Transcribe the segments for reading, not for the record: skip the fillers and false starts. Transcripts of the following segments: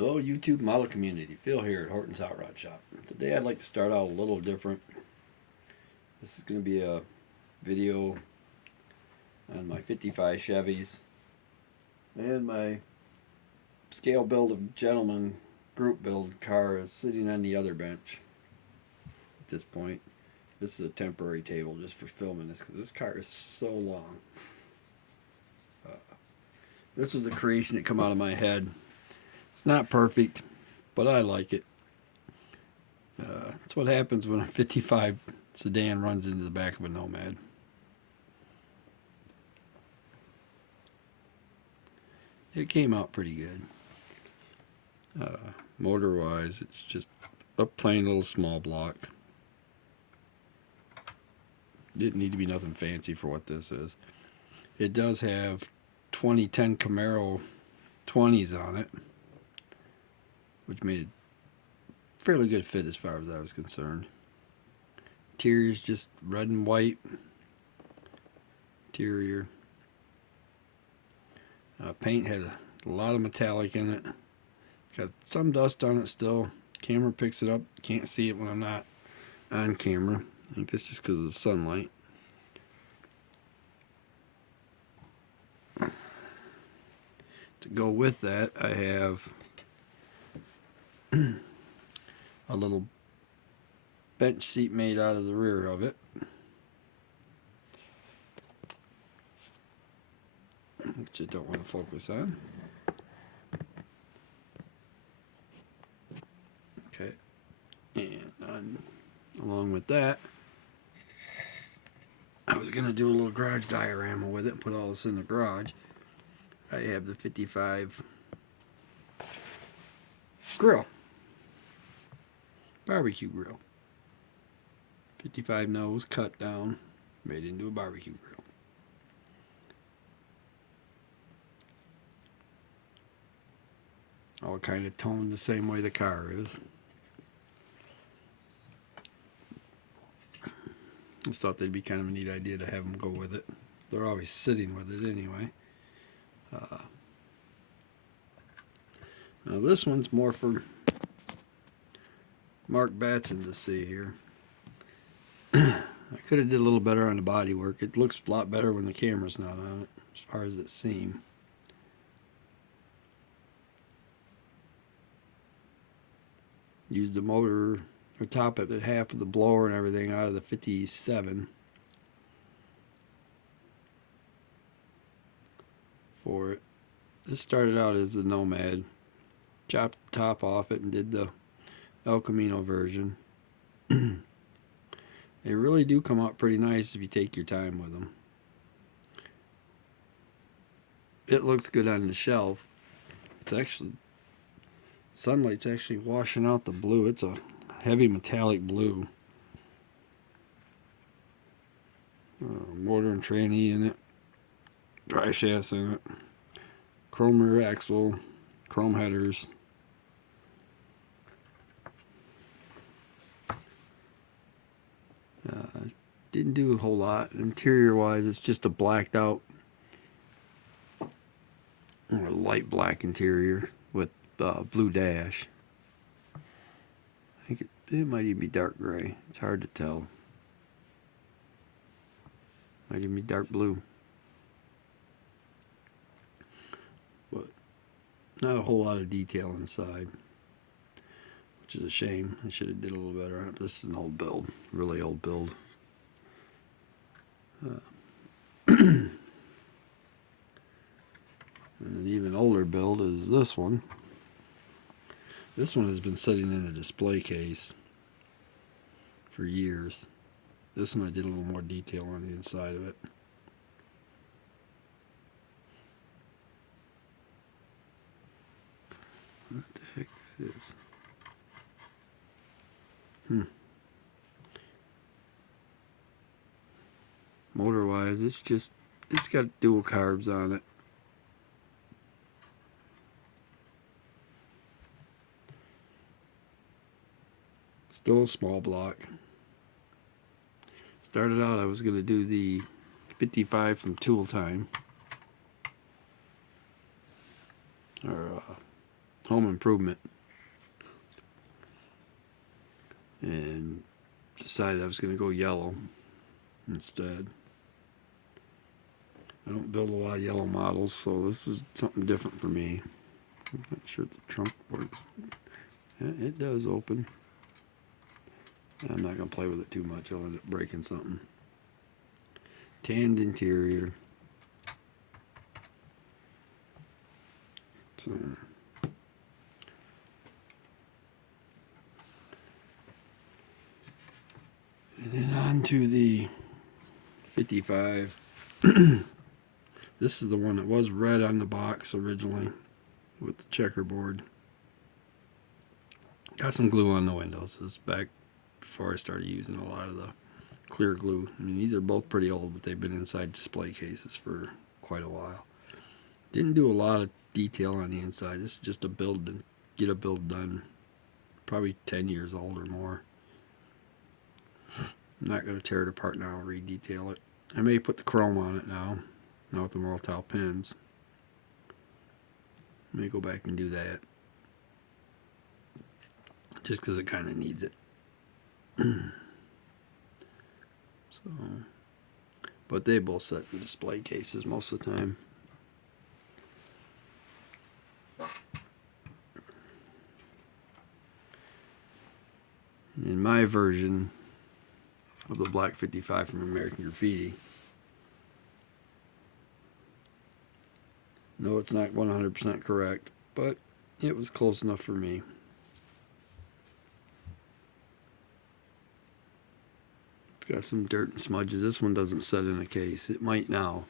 Hello YouTube model community, Phil here at Horton's Hot Rod Shop. Today I'd like to start out a little different. This is going to be a video on my 55 Chevys and my scale build of gentleman group build car is sitting on the other bench at this point. This is a temporary table just for filming this because this car is so long. This was a creation that come out of my head. It's not perfect, but I like it. That's what happens when a 55 sedan runs into the back of a Nomad. It came out pretty good. Motor-wise, it's just a plain little small block. Didn't need to be nothing fancy for what this is. It does have 2010 Camaro 20s on it, which made it a fairly good fit as far as I was concerned. Interior is just red and white. Interior. Paint had a lot of metallic in it. Got some dust on it still. Camera picks it up. Can't see it when I'm not on camera. I think it's just because of the sunlight. To go with that, I have a little bench seat made out of the rear of it, which I don't want to focus on. Okay, and along with that, I was going to do a little garage diorama with it and put all this in the garage. I have the 55 grill, barbecue grill. 55 nose cut down, made into a barbecue grill. All kind of toned the same way the car is. Just thought they'd be kind of a neat idea to have them go with it. They're always sitting with it anyway. Now this one's more for Mark Batson to see here. I could have did a little better on the body work. It looks a lot better when the camera's not on it, as far as it seems. Used the motor or top of it, half of the blower and everything out of the 57 for it. This started out as a Nomad. Chopped the top off it and did the El Camino version. They really do come out pretty nice if you take your time with them. It looks good on the shelf. It's actually, sunlight's actually washing out the blue. It's a heavy metallic blue. Motor and tranny in it. Dry shafts in it. Chrome rear axle. Chrome headers. Didn't do a whole lot. Interior wise, it's just a blacked out or light black interior with blue dash. I think it might even be dark gray. It's hard to tell. Might even be dark blue. But not a whole lot of detail inside, which is a shame. I should have did a little better on it. This is an old build, really old build. And an even older build is this one. This one has been sitting in a display case for years. This one I did a little more detail on the inside of it. What the heck that is? Motor wise, it's got dual carbs on it. Still a small block. Started out I was going to do the 55 from Tool Time. Or home improvement. And decided I was going to go yellow instead. I don't build a lot of yellow models, so this is something different for me. I'm not sure the trunk works. Yeah, it does open. I'm not going to play with it too much. I'll end up breaking something. Tanned interior. So, and then on to the 55. This is the one that was red on the box originally with the checkerboard. Got some glue on the windows. This is back before I started using a lot of the clear glue. I mean, these are both pretty old, but they've been inside display cases for quite a while. Didn't do a lot of detail on the inside. This is just a build and get a build done. Probably 10 years old or more. I'm not going to tear it apart now and re-detail it. I may put the chrome on it now with the Mortal pins. I may go back and do that. Just because it kind of needs it. So, but they both set in display cases most of the time. In my version of the Black 55 from American Graffiti, no, it's not 100% correct, but it was close enough for me. It's got some dirt and smudges. This one doesn't set in a case. It might now.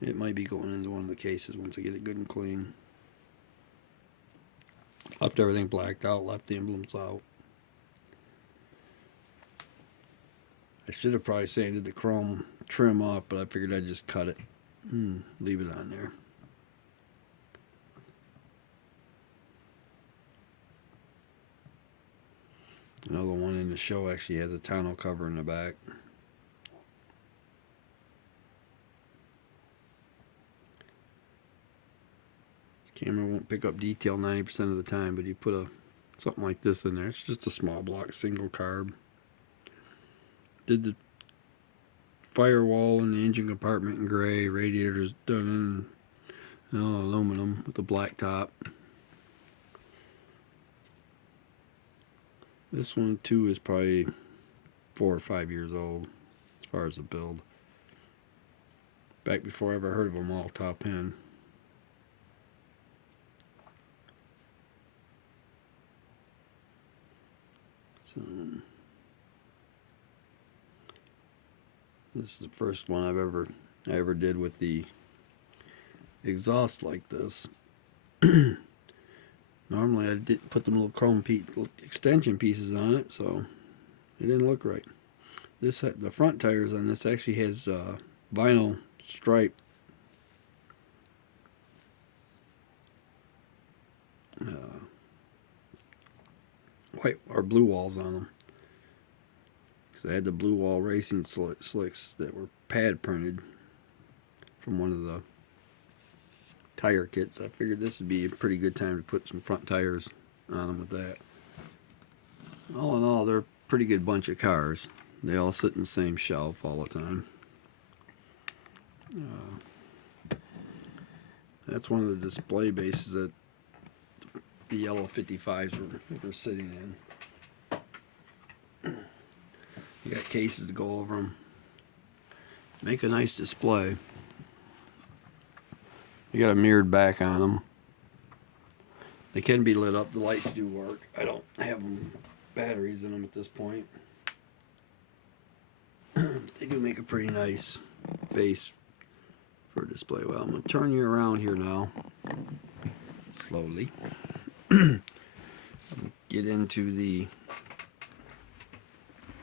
It might be going into one of the cases once I get it good and clean. Left everything blacked out, left the emblems out. I should have probably sanded the chrome trim off, but I figured I'd just cut it and leave it on there. Another one in the show actually has a tonneau cover in the back. This camera won't pick up detail 90% of the time, but you put something like this in there. It's just a small block, single carb. Did the firewall in the engine compartment in gray, radiators done in aluminum with a black top. This one too is probably 4 or 5 years old as far as the build. Back before I ever heard of a model top pin. So this is the first one I ever did with the exhaust like this. Normally I didn't put them little chrome extension pieces on it, so it didn't look right. The front tires on this actually has vinyl stripe white or blue walls on them. Because I had the blue wall racing slicks that were pad printed from one of the tire kits. I figured this would be a pretty good time to put some front tires on them with that. All in all, they're a pretty good bunch of cars. They all sit in the same shelf all the time. That's one of the display bases that the yellow 55s were sitting in. You got cases to go over them. Make a nice display. You got a mirrored back on them. They can be lit up. The lights do work. I don't have batteries in them at this point. They do make a pretty nice base for a display. Well, I'm going to turn you around here now. Slowly. Get into the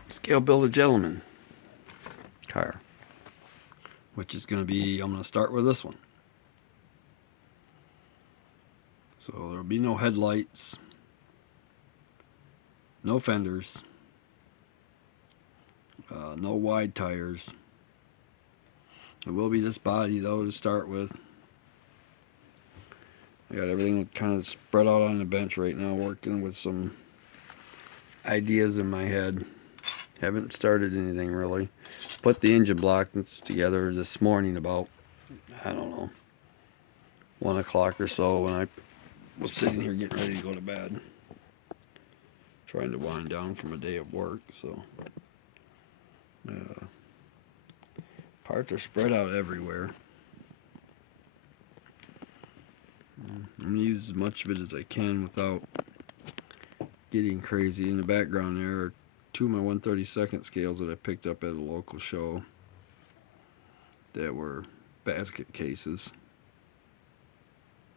Scale Builder Gentleman car. Which is going to be, I'm going to start with this one. So there'll be no headlights, no fenders, no wide tires. It will be this body though to start with. Got everything kind of spread out on the bench right now, working with some ideas in my head. Haven't started anything really. Put the engine blocks together this morning about, I don't know, 1 o'clock or so when I was sitting here getting ready to go to bed. Trying to wind down from a day of work, so parts are spread out everywhere. I'm going to use as much of it as I can without getting crazy. In the background there are 2 of my 1/32 scales that I picked up at a local show that were basket cases.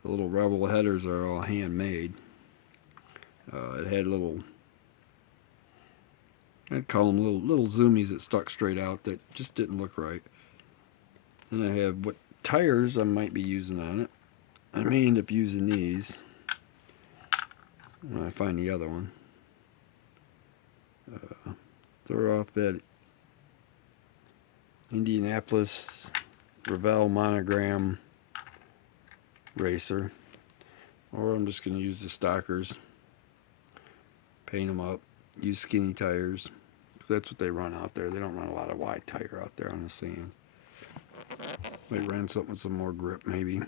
The little Rebel headers are all handmade. It had little, I'd call them little zoomies that stuck straight out that just didn't look right. Then I have what tires I might be using on it. I may end up using these when I find the other one. Throw off that Indianapolis Revell monogram racer, or I'm just going to use the stockers, paint them up, use skinny tires. That's what they run out there. They don't run a lot of wide tire out there on the sand. Might run something with some more grip maybe.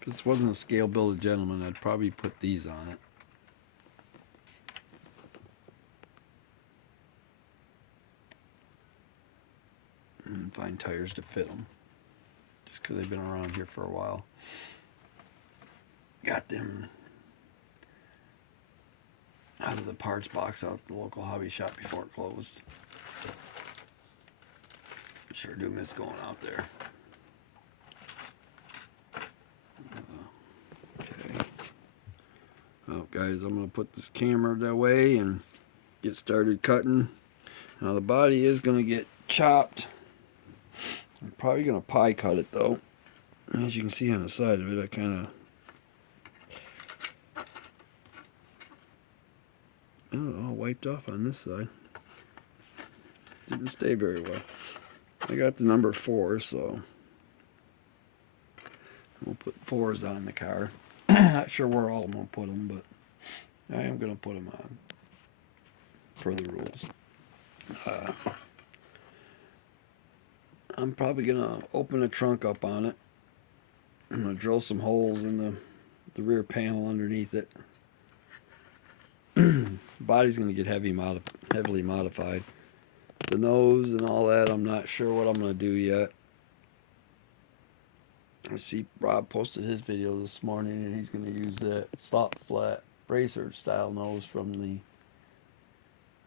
If this wasn't a scale builder gentleman, I'd probably put these on it. And find tires to fit them. Just because they've been around here for a while. Got them out of the parts box out at the local hobby shop before it closed. Sure do miss going out there. Okay. Well, guys, I'm going to put this camera that way and get started cutting. Now, the body is going to get chopped. I'm probably going to pie cut it, though. As you can see on the side of it, I kind of... all wiped off on this side. Didn't stay very well. I got the number 4, so we'll put 4s on the car. Not sure where all of them will put them, but I am going to put them on for the rules. I'm probably going to open the trunk up on it. I'm going to drill some holes in the rear panel underneath it. The body's going to get heavily modified. The nose and all that, I'm not sure what I'm going to do yet. I see Rob posted his video this morning, and he's going to use that slot flat racer style nose from the,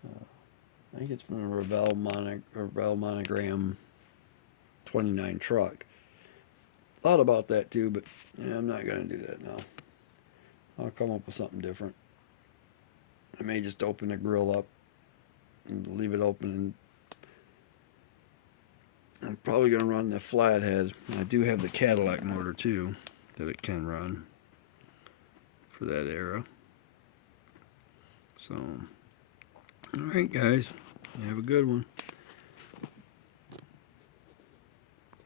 I think it's from the Revell monogram 29 truck. Thought about that too, but yeah, I'm not going to do that now. I'll come up with something different. I may just open the grill up and leave it open, and I'm probably going to run the flathead. I do have the Cadillac motor too that it can run for that era. So, alright guys, have a good one.